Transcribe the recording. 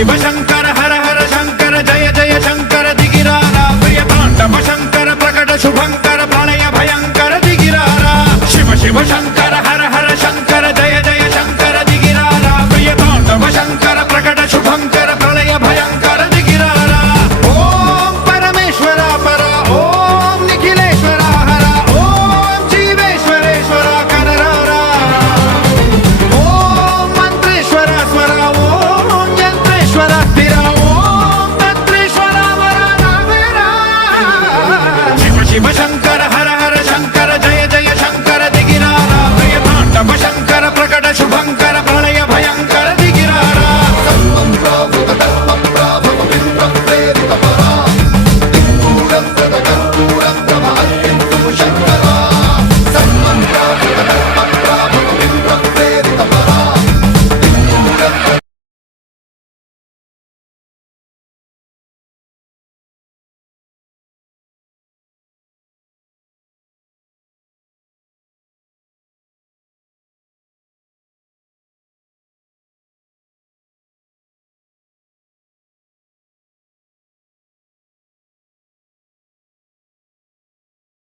शिव शंकर हर हर शंकर जय जय शंकर दिगिरारा प्रिय तांडव शंकर प्रकट शुभंकर प्रलय भयंकर दिगिरारा शिव शिव शंकर